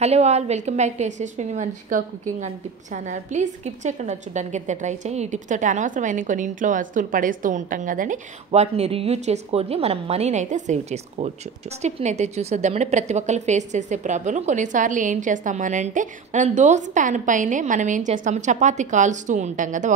Hello all, welcome back to Yashaswini Vamshika cooking and tip channel. Please skip చేయకుండా చూడడానికి అయితే try చేయి. ఈ టిప్స్ తోటి అనవసరమైన కొన్ని ఇంట్లో వస్తువులు పడేస్తూ ఉంటాం కదండి, వాటిని రియూజ్ చేసుకోవచ్చు, మనం మనీని అయితే సేవ్ చేసుకోవచ్చు. ఫస్ట్ టిప్ని అయితే చూసేద్దామండి. ప్రతి ఒక్కరు ఫేస్ చేసే ప్రాబ్లం. కొన్నిసార్లు ఏం చేస్తామనంటే, మనం దోశ ప్యాన్ పైనే మనం ఏం చేస్తాము, చపాతీ కాల్స్తూ ఉంటాం కదా,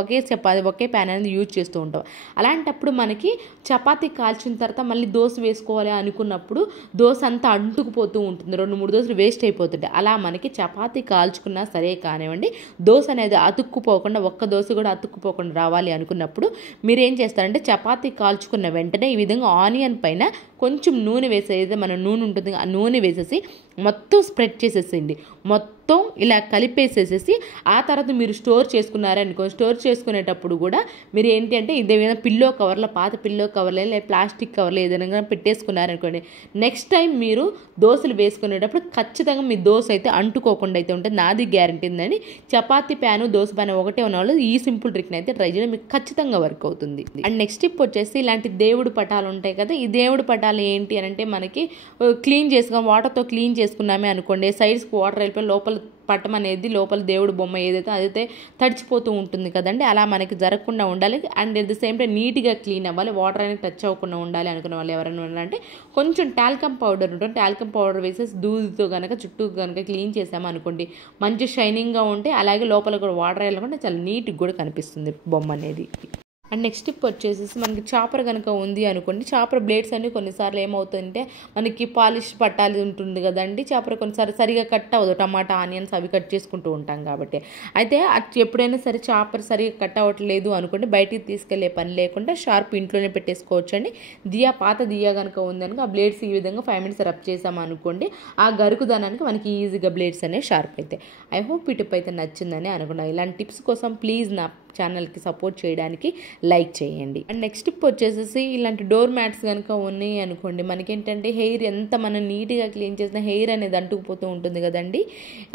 ఒకే ప్యాన్ అనేది యూజ్ చేస్తూ ఉంటాం. అలాంటప్పుడు మనకి చపాతీ కాల్చిన తర్వాత మళ్ళీ దోశ వేసుకోవాలి అనుకున్నప్పుడు దోశ అంతా అంటుకుపోతూ ఉంటుంది, 2-3 దోశలు వేస్ట్ అయిపోతుంటాయి. అలా మనకి చపాతీ కాల్చుకున్నా సరే కానివ్వండి, దోశ అనేది అతుక్కుపోకుండా, ఒక్క దోశ కూడా అతుక్కుపోకుండా రావాలి అనుకున్నప్పుడు మీరు ఏం చేస్తారంటే, చపాతీ కాల్చుకున్న వెంటనే ఈ విధంగా ఆనియన్ పైన కొంచెం నూనె వేసేది, మన నూనె ఉంటుంది, ఆ నూనె వేసేసి మొత్తం స్ప్రెడ్ చేసేసేయండి. మొత్తం ఇలా కలిపేసేసేసి ఆ తర్వాత మీరు స్టోర్ చేసుకున్నారనుకో, స్టోర్ చేసుకునేటప్పుడు కూడా మీరు ఏంటి అంటే, ఇదే విధంగా పిల్లో కవర్లో, పాత పిల్లో కవర్లో లేదా ప్లాస్టిక్ కవర్లో ఏదైనా పెట్టేసుకున్నారనుకోండి, నెక్స్ట్ టైం మీరు దోశలు వేసుకునేటప్పుడు ఖచ్చితంగా మీ దోశ అయితే అంటుకోకుండా అయితే ఉంటుంది. నాది గ్యారంటీ ఉందని. చపాతీ ప్యాను, దోశ ప్యాను ఒకటే ఉన్న వాళ్ళు ఈ సింపుల్ ట్రిక్ని అయితే ట్రై చేయడం మీకు ఖచ్చితంగా వర్క్ అవుతుంది. అండ్ నెక్స్ట్ టిప్ వచ్చేసి, ఇలాంటి దేవుడు పటాలు ఉంటాయి కదా, ఈ దేవుడు పటాలు ఏంటి అని అంటే, మనకి క్లీన్ చేసుకుని వాటర్తో క్లీన్ చేసుకున్నామే అనుకోండి, సైడ్స్కి వాటర్ వెళ్ళిపోయి లోపల పట్టం అనేది, లోపల దేవుడు బొమ్మ ఏదైతే అదైతే తడిచిపోతూ ఉంటుంది కదండి. అలా మనకి జరగకుండా ఉండాలి. And at the same time నీట్గా క్లీన్ అవ్వాలి, వాటర్ అనేది టచ్ అవ్వకుండా ఉండాలి అనుకున్న వాళ్ళు ఎవరైనా ఉండాలంటే కొంచెం టాల్కమ్ పౌడర్ ఉంటుంది, టాల్కమ్ పౌడర్ వేసేసి దూదితో కనుక చుట్టూ కనుక క్లీన్ చేసాము అనుకోండి, మంచి షైనింగ్గా ఉంటే, అలాగే లోపల కూడా వాటర్ వెళ్ళకుండా చాలా నీట్గా కూడా కనిపిస్తుంది బొమ్మ అనేది. అండ్ నెక్స్ట్ టిప్ వచ్చేసి, మనకి చాపర్ కనుక ఉంది అనుకోండి, చాపర్ బ్లేడ్స్ అన్ని కొన్నిసార్లు ఏమవుతుందంటే, మనకి పాలిష్ పట్టాలి ఉంటుంది కదండి, చాపర్ కొన్నిసార్లు సరిగా కట్ అవ్వదు, టమాటా ఆనియన్స్ అవి కట్ చేసుకుంటూ ఉంటాం కాబట్టి. అయితే ఎప్పుడైనా సరే చాపర్ సరిగా కట్ అవ్వట్లేదు అనుకోండి, బయటికి తీసుకెళ్లే పని లేకుండా షార్ప్ ఇంట్లోనే పెట్టేసుకోవచ్చు అండి. పాత దియా కనుక ఉందనుకో, ఆ బ్లేడ్స్ ఈ విధంగా 5 minutes రబ్ చేసాము అనుకోండి, ఆ గరుకుదనానికి మనకి ఈజీగా బ్లేడ్స్ అనేవి షార్ప్ అయితే. ఐ హోప్ ఈ టిప్ అయితే నచ్చిందని అనుకున్నాను. ఇలాంటి టిప్స్ కోసం ప్లీజ్ నా ఛానల్కి సపోర్ట్ చేయడానికి లైక్ చేయండి. అండ్ నెక్స్ట్ టిప్ వచ్చేసి, ఇలాంటి డోర్ మ్యాట్స్ కనుక ఉన్నాయి అనుకోండి, మనకేంటంటే హెయిర్ ఎంత మనం నీట్గా క్లీన్ చేసినా హెయిర్ అనేది అంటుకుపోతూ ఉంటుంది కదండి.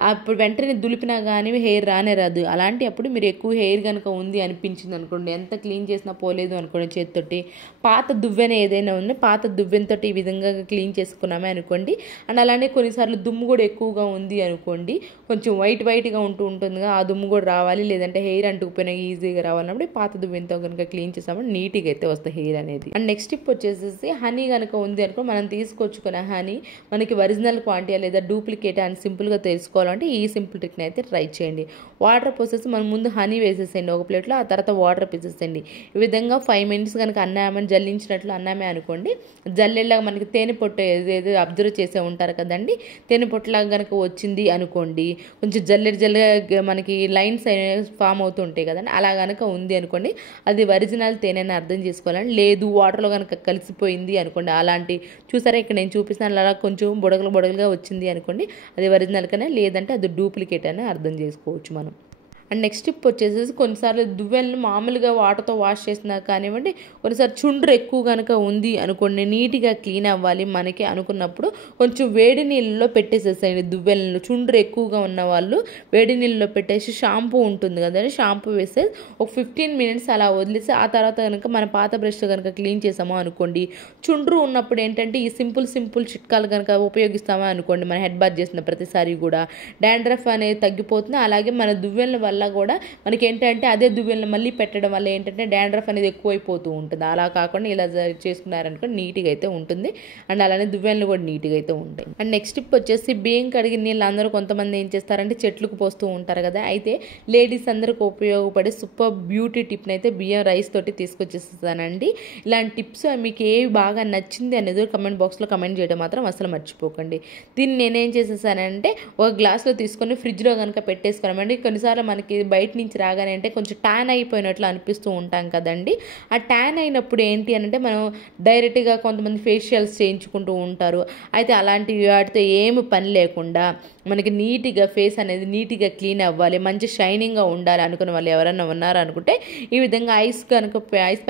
అప్పుడు వెంటనే దులిపినా కానీ హెయిర్ రానే రాదు. అలాంటి అప్పుడు మీరు ఎక్కువ హెయిర్ కనుక ఉంది అనిపించింది అనుకోండి, ఎంత క్లీన్ చేసినా పోలేదు అనుకోండి, చేతితోటి పాత దువ్వెన ఏదైనా ఉంది, పాత దువ్వెనతోటి ఈ విధంగా క్లీన్ చేసుకున్నామే అనుకోండి. అండ్ అలానే కొన్నిసార్లు దుమ్ము కూడా ఎక్కువగా ఉంది అనుకోండి, కొంచెం వైట్గా ఉంటూ ఉంటుందిగా, ఆ దుమ్ము కూడా రావాలి, లేదంటే హెయిర్ అంటుకుపోయినా ఈజీగా రావాలన్నప్పుడు పాత దువ్వెనతో కనుక క్లీన్ చేసామంటే నీట్గా అయితే వస్తుంది హెయిర్ అనేది. అండ్ నెక్స్ట్ టిప్ వచ్చేసి, హనీ కనుక ఉంది అనుకో, మనం తీసుకొచ్చుకున్న హనీ మనకి ఒరిజినల్ క్వాంటిటీ లేదా డూప్లికేట్ అని సింపుల్గా తెలుసుకోవాలంటే ఈ సింపుల్ ట్రిక్ని అయితే ట్రై చేయండి. వాటర్ పోసేసి మనం ముందు హనీ వేసేసేయండి ఒక ప్లేట్లో, ఆ తర్వాత వాటర్ వేసేసేయండి. ఈ విధంగా 5 minutes కనుక అన్నామని జల్లించినట్లు అన్నామే అనుకోండి, జల్లెళ్ళగా మనకి తేనె పొట్టు ఏదో అబ్జర్వ్ చేసే ఉంటారు కదండి, తేనె పొట్టులాగా కనుక వచ్చింది అనుకోండి, కొంచెం జల్లెగా మనకి లైన్స్ ఫామ్ అవుతూ ఉంటాయి కదండి, అలా కనుక ఉంది అనుకోండి, అది ఒరిజినల్ తేనెని అర్థం చేసుకోవాలండి. లేదు వాటర్లో కనుక కలిసిపోయింది అనుకోండి, అలాంటి చూసారా ఇక్కడ నేను చూపిస్తాను, అలా కొంచెం బుడగలుగా వచ్చింది అనుకోండి, అది ఒరిజినల్ కనే, లేదంటే అది డూప్లికేట్ అని అర్థం చేసుకోవచ్చు మనం. అండ్ నెక్స్ట్ టిప్ వచ్చేసి, కొన్నిసార్లు దువ్వెలను మామూలుగా వాటర్తో వాష్ చేసినా కానివ్వండి, కొన్నిసార్లు చుండ్రు ఎక్కువ కనుక ఉంది అనుకోండి, నీట్గా క్లీన్ అవ్వాలి మనకి అనుకున్నప్పుడు కొంచెం వేడి నీళ్ళలో పెట్టేసేసేయండి దువ్వెలను. చుండ్రు ఎక్కువగా ఉన్న వాళ్ళు వేడి నీళ్ళలో పెట్టేసి, షాంపూ ఉంటుంది కదండి, షాంపూ వేసేసి ఒక 15 minutes అలా వదిలేసి, ఆ తర్వాత కనుక మన పాత బ్రష్తో కనుక క్లీన్ చేసామో అనుకోండి, చుండ్రు ఉన్నప్పుడు ఏంటంటే ఈ సింపుల్ చిట్కాలు కనుక ఉపయోగిస్తామో అనుకోండి, మన హెడ్ బాత్ చేసిన ప్రతిసారి కూడా డాండ్రఫ్ అనేది తగ్గిపోతుంది. అలాగే మన దువ్వెల వల్ల కూడా మనకి ఏంటంటే అదే దువ్వెలను మళ్ళీ పెట్టడం వల్ల ఏంటంటే డాండ్రఫ్ అనేది ఎక్కువైపోతూ ఉంటుంది. అలా కాకుండా ఇలా చేసుకున్నారనుకో నీట్గా అయితే ఉంటుంది. అండ్ అలానే దువ్వెనలు కూడా నీట్గా అయితే ఉంటాయి. అండ్ నెక్స్ట్ టిప్ వచ్చేసి, బియ్యం కడిగిన నీళ్ళు అందరూ కొంతమంది ఏం చేస్తారంటే చెట్లకు పోస్తూ ఉంటారు కదా, అయితే లేడీస్ అందరికి ఉపయోగపడే సూపర్ బ్యూటీ టిప్ని అయితే బియ్యం రైస్ తోటి తీసుకొచ్చేస్తానండి. ఇలాంటి టిప్స్ మీకు ఏవి బాగా నచ్చింది అనేది కమెంట్ బాక్స్లో కమెంట్ చేయడం మాత్రం అసలు మర్చిపోకండి. దీన్ని నేనేం చేసేసానంటే, ఒక గ్లాస్లో తీసుకొని ఫ్రిడ్జ్లో కనుక పెట్టేసుకున్నామండి. కొన్నిసార్లు మనకి బయట నుంచి రాగానే అంటే కొంచెం ట్యాన్ అయిపోయినట్లు అనిపిస్తూ ఉంటాం కదండి, ఆ ట్యాన్ అయినప్పుడు ఏంటి అంటే, మనం డైరెక్ట్గా కొంతమంది ఫేషియల్స్ చేయించుకుంటూ ఉంటారు. అయితే అలాంటి వాటితో ఏమి పని లేకుండా మనకి నీట్గా ఫేస్ అనేది నీట్గా క్లీన్ అవ్వాలి, మంచి షైనింగ్గా ఉండాలి అనుకున్న వాళ్ళు ఎవరైనా ఉన్నారు అనుకుంటే, ఈ విధంగా ఐస్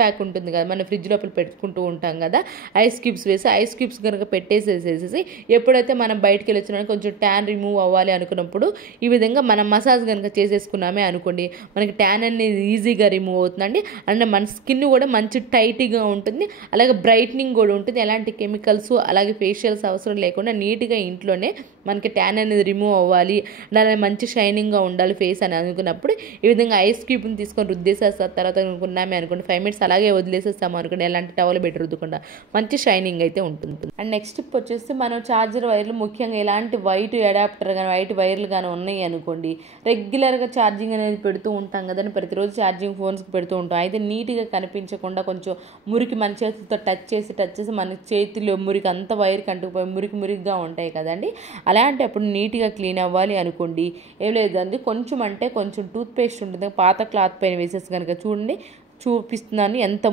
ప్యాక్ ఉంటుంది కదా, మనం ఫ్రిడ్జ్ లోపల పెట్టుకుంటూ ఉంటాం కదా, ఐస్ క్యూబ్స్ కనుక పెట్టేసేసేసి, ఎప్పుడైతే మనం బయటకు వెళ్ళి వచ్చినా కొంచెం ట్యాన్ రిమూవ్ అవ్వాలి అనుకున్నప్పుడు ఈ విధంగా మనం మసాజ్ కనుక చేసేసుకున్నామే అనుకోండి, మనకి ట్యాన్ అనేది ఈజీగా రిమూవ్ అవుతుందండి. అండ్ మన స్కిన్ కూడా మంచి టైట్గా ఉంటుంది, అలాగే బ్రైట్నింగ్ కూడా ఉంటుంది. ఎలాంటి కెమికల్స్ అలాగే ఫేషియల్స్ అవసరం లేకుండా నీట్గా ఇంట్లోనే మనకి ట్యాన్ అనేది రిమూవ్ అవ్వాలి, దాని మంచి షైనింగ్గా ఉండాలి ఫేస్ అని అనుకున్నప్పుడు ఈ విధంగా ఐస్ క్యూబ్ని తీసుకొని రుద్దేసేస్తారు. తర్వాత అనుకున్నామే అనుకోండి 5 minutes అలాగే వదిలేసేస్తాము అనుకోండి, ఎలాంటి టవల్ పెట్టి రుద్దకుండా మంచి షైనింగ్ అయితే ఉంటుంది. అండ్ నెక్స్ట్ టిప్ వచ్చేసి మనం ఛార్జర్ వైర్లు ముఖ్యంగా ఎలాంటి వైట్ అడాప్టర్ కానీ వైట్ వైర్లు కానీ ఉన్నాయి అనుకోండి, రెగ్యులర్గా ఛార్జింగ్ అనేది పెడుతూ ఉంటాం కదండి, ప్రతిరోజు ఛార్జింగ్ ఫోన్స్కి పెడుతూ ఉంటాం. అయితే నీట్గా కనిపించకుండా కొంచెం మురికి మన చేతితో టచ్ చేసి మన చేతిలో మురికి అంత వైర్కి అంటుకుపోయి మురికిగా ఉంటాయి కదండి. అలాంటి అప్పుడు నీట్గా క్లీన్ అవ్వాలి అనుకోండి, ఏం లేదండి కొంచెం అంటే కొంచెం టూత్ పేస్ట్ ఉంటుంది, పాత క్లాత్ పైన వేసేసి కనుక చూడండి చూపిస్తున్నాను ఎంత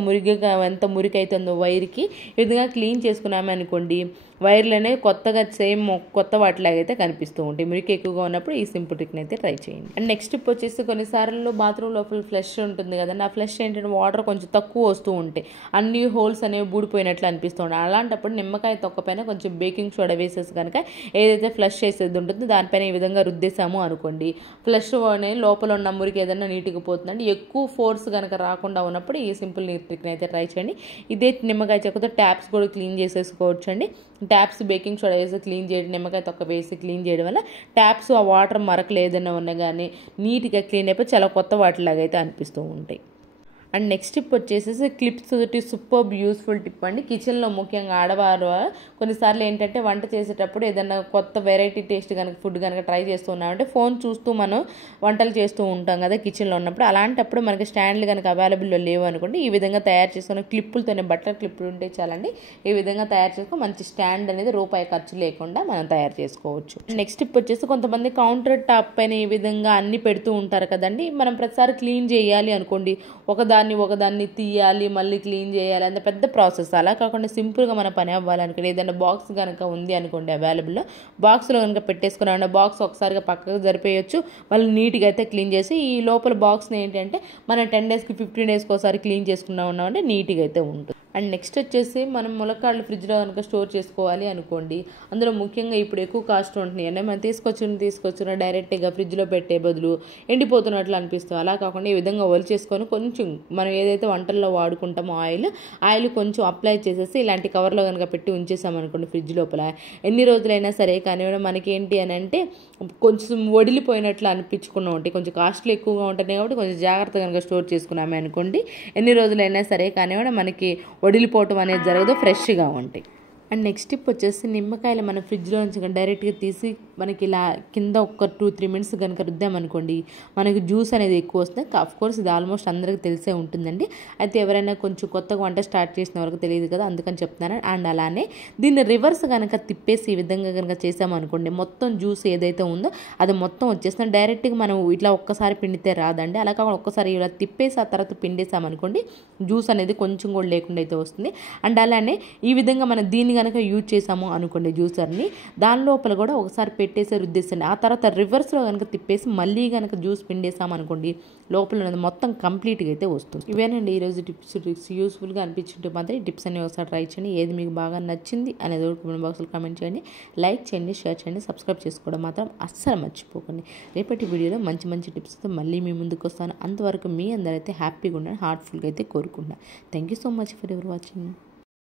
మురికి అవుతుందో వైర్కి. ఈ విధంగా క్లీన్ చేసుకున్నాము అనుకోండి, వైర్లు అనేవి కొత్తగా సేమ్ కొత్త వాటిలాగైతే కనిపిస్తూ ఉంటాయి. మురికి ఎక్కువగా ఉన్నప్పుడు ఈ సింపుల్ ట్రిక్ని అయితే ట్రై చేయండి. అండ్ నెక్స్ట్ టిప్ వచ్చేసి కొన్నిసార్లు బాత్రూమ్ లోపల ఫ్లష్ ఉంటుంది కదండి, ఆ ఫ్లష్ ఏంటంటే వాటర్ కొంచెం తక్కువ వస్తూ ఉంటాయి, అన్ని హోల్స్ అనేవి బూడిపోయినట్లు అనిపిస్తూ ఉంటాయి. అలాంటప్పుడు నిమ్మకాయ తొక్క పైన కొంచెం బేకింగ్ సోడా వేసేసి కనుక ఏదైతే ఫ్లష్ చేసేది ఉంటుందో దానిపైన ఈ విధంగా రుద్దేశాము అనుకోండి, ఫ్లష్ అనేది లోపల ఉన్న మురికి ఏదైనా నీట్గా పోతుందండి. ఎక్కువ ఫోర్స్ కనుక రాకుండా ఉన్నప్పుడు ఈ సింపుల్ ట్రిక్ని అయితే ట్రై చేయండి. ఇదే నిమ్మకాయ చెక్కతో ట్యాప్స్ కూడా క్లీన్ చేసేసుకోవచ్చు అండి. ట్యాప్స్ బేకింగ్ సోడా వేసి క్లీన్ చేయడం, నిమ్మకాయ తొక్క వేసి క్లీన్ చేయడం వల్ల ట్యాప్స్ ఆ వాటర్ మరకలు ఏదైనా ఉన్నా కానీ నీట్గా క్లీన్ అయిపోయి చాలా కొత్త వాటిలాగా అయితే అనిపిస్తూ ఉంటాయి. అండ్ నెక్స్ట్ టిప్ వచ్చేసి క్లిప్స్ తోటి సూపర్ యూస్ఫుల్ టిప్ అండి. కిచెన్లో ముఖ్యంగా ఆడవారు కొన్నిసార్లు ఏంటంటే వంట చేసేటప్పుడు ఏదైనా కొత్త వెరైటీ టేస్ట్ కనుక ఫుడ్ కనుక ట్రై చేస్తూ ఉన్నామంటే ఫోన్ చూస్తూ మనం వంటలు చేస్తూ ఉంటాం కదా కిచెన్లో ఉన్నప్పుడు. అలాంటప్పుడు మనకి స్టాండ్లు కనుక అవైలబుల్లో లేవు అనుకోండి, ఈ విధంగా తయారు చేసుకున్న క్లిప్పులతోనే బట్టర్ క్లిప్పులు ఉంటే చాలండి, ఈ విధంగా తయారు చేసుకుని మంచి స్టాండ్ అనేది రూపాయి ఖర్చు లేకుండా మనం తయారు చేసుకోవచ్చు. నెక్స్ట్ టిప్ వచ్చేసి కొంతమంది కౌంటర్ టాప్ పైన ఈ విధంగా అన్ని పెడుతూ ఉంటారు కదండి, మనం ప్రతిసారి క్లీన్ చేయాలి అనుకోండి, ఒకదాన్ని తీయాలి మళ్ళీ క్లీన్ చేయాలి, అంత పెద్ద ప్రాసెస్. అలా కాకుండా సింపుల్గా మన పని అవ్వాలనుకోండి, ఏదైనా బాక్స్ కనుక ఉంది అనుకోండి అవైలబుల్లో, బాక్స్లో కనుక పెట్టేసుకున్నామంటే బాక్స్ ఒకసారిగా పక్కకు జరిపేయచ్చు, మళ్ళీ నీట్గా అయితే క్లీన్ చేసి ఈ లోపల బాక్స్ని ఏంటంటే మనం 10 daysకి 15 daysకి ఒకసారి క్లీన్ చేసుకున్నా ఉన్నామంటే నీట్గా అయితే ఉంటుంది. అండ్ నెక్స్ట్ వచ్చేసి మనం ములక్కాడలు ఫ్రిడ్జ్లో కనుక స్టోర్ చేసుకోవాలి అనుకోండి, అందులో ముఖ్యంగా ఇప్పుడు ఎక్కువ కాస్ట్ ఉంటున్నాయి అంటే మనం తీసుకొచ్చిన డైరెక్ట్గా ఫ్రిడ్జ్లో పెట్టే బదులు ఎండిపోతున్నట్లు అనిపిస్తుంది. అలా కాకుండా ఈ విధంగా ఒలిచేసుకొని కొంచెం మనం ఏదైతే వంటల్లో వాడుకుంటామో ఆయిల్ కొంచెం అప్లై చేసేసి ఇలాంటి కవర్లో కనుక పెట్టి ఉంచేసామనుకోండి ఫ్రిడ్జ్ లోపల, ఎన్ని రోజులైనా సరే కానీ మనకి ఏంటి అని అంటే కొంచెం వడిలిపోయినట్లు అనిపించుకున్నా ఉంటాయి, కొంచెం కాస్ట్లు ఎక్కువగా ఉంటున్నాయి కాబట్టి కొంచెం జాగ్రత్తగా కనుక స్టోర్ చేసుకున్నామే అనుకోండి, ఎన్ని రోజులైనా సరే కానీ మనకి వడిలిపోవటం అనేది జరగదు, ఫ్రెష్గా ఉంటాయి. అండ్ నెక్స్ట్ టిప్ వచ్చేసి నిమ్మకాయలు మనం ఫ్రిడ్జ్లో నుంచి డైరెక్ట్గా తీసి మనకి ఇలా కింద ఒక 2-3 minutes కనుక రుద్దామనుకోండి మనకి జ్యూస్ అనేది ఎక్కువ వస్తుంది. కోర్స్ ఇది ఆల్మోస్ట్ అందరికీ తెలిసే ఉంటుందండి, అయితే ఎవరైనా కొంచెం కొత్తగా వంట స్టార్ట్ చేసిన వరకు తెలియదు కదా అందుకని చెప్తున్నాను. అండ్ అలానే దీన్ని రివర్స్ కనుక తిప్పేసి ఈ విధంగా కనుక చేసామనుకోండి మొత్తం జ్యూస్ ఏదైతే ఉందో అది మొత్తం వచ్చేస్తుంది. డైరెక్ట్గా మనం ఇట్లా ఒక్కసారి పిండితే రాదండి, అలా కాకుండా ఒక్కసారి ఇలా తిప్పేసి ఆ తర్వాత పిండేసామనుకోండి జ్యూస్ అనేది కొంచెం కూడా లేకుండా అయితే వస్తుంది. అండ్ అలానే ఈ విధంగా మనం దీన్ని కనుక యూజ్ చేసాము అనుకోండి జ్యూసర్ని, దాని లోపల కూడా ఒకసారి పెట్టేసి రుద్దేసండి, ఆ తర్వాత రివర్స్లో కనుక తిప్పేసి మళ్ళీ కనుక జ్యూస్ పిండేసాము అనుకోండి లోపల ఉన్నది మొత్తం కంప్లీట్గా అయితే వస్తుంది. ఇవేనండి ఈరోజు టిప్స్ యూస్ఫుల్గా అనిపించుంటే మాత్రం ఈ టిప్స్ అన్ని ఒకసారి ట్రై చేయండి. ఏది మీకు బాగా నచ్చింది అనేది కామెంట్ బాక్స్లో కామెంట్ చేయండి, లైక్ చేయండి, షేర్ చేయండి, సబ్స్క్రైబ్ చేసుకోవడం మాత్రం అస్సలు మర్చిపోకండి. రేపటి వీడియోలో మంచి టిప్స్తో మళ్ళీ మీ ముందుకు వస్తాను. అంతవరకు మీ అందరైతే హ్యాపీగా ఉండాలి, హార్ట్ఫుల్గా అయితే కోరుకుంటున్నాను. Thank you so much for ever watching.